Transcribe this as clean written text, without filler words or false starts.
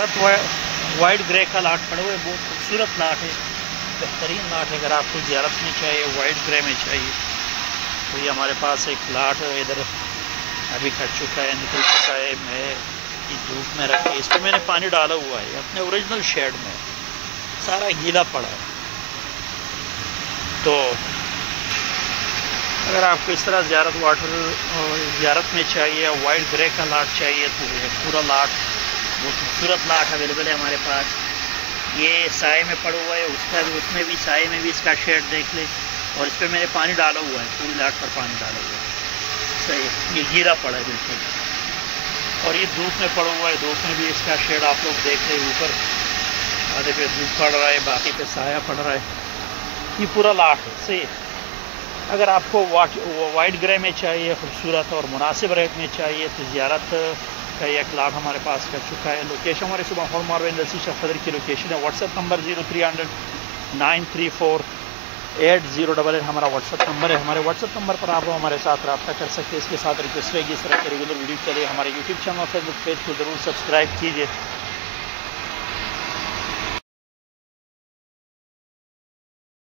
White grey का लाट पड़ा हुआ है, बहुत खूबसूरत लाट है, बेहतरीन लाट है। अगर आपको ज़ियारत में चाहिए, वाइट ग्रे में चाहिए, तो ये हमारे पास एक लाट इधर अभी कट चुका है, निकल चुका है। मैं इस धूप में रख के इस पर मैंने पानी डाला हुआ है अपने ओरिजिनल शेड में, सारा गीला पड़ा है। तो अगर आपको इस तरह ज़ियारत में चाहिए, वाइट ग्रे का लाट चाहिए, तो ये पूरा लाट, बहुत खूबसूरत लाट अवेलेबल है हमारे पास। ये साए में पड़ा हुआ है, उसमें भी साए में भी इसका शेड देख ले, और इस पर मैंने पानी डाला हुआ है, पूरी लाट पर पानी डाला हुआ है। सही, ये गीला पड़ा है बिल्कुल, और ये धूप में पड़ा हुआ है, धूप में भी इसका शेड आप लोग देख रहे हैं, ऊपर आधे पे धूप पड़ रहा है, बाकी पे साया पड़ रहा है। ये पूरा लाट है। सही, अगर आपको वाइट ग्रे में चाहिए, खूबसूरत और मुनासिब रेट में चाहिए, तो ज़ियारत का एक लाट हमारे पास कर चुका है। लोकेशन हमारे सुबह हॉल मार्वेन रसी शफदर की लोकेशन है। व्हाट्सएप नंबर 0300 934 8088 हमारा व्हाट्सएप नंबर है। हमारे व्हाट्सएप नंबर पर आप हमारे साथ रब्ता कर सकते हैं। इसके साथ रिक्वेस्ट रहेगी, इस तरह के रेगुलर वीडियो के लिए हमारे यूट्यूब चैनल और फेसबुक पेज को ज़रूर सब्सक्राइब कीजिए।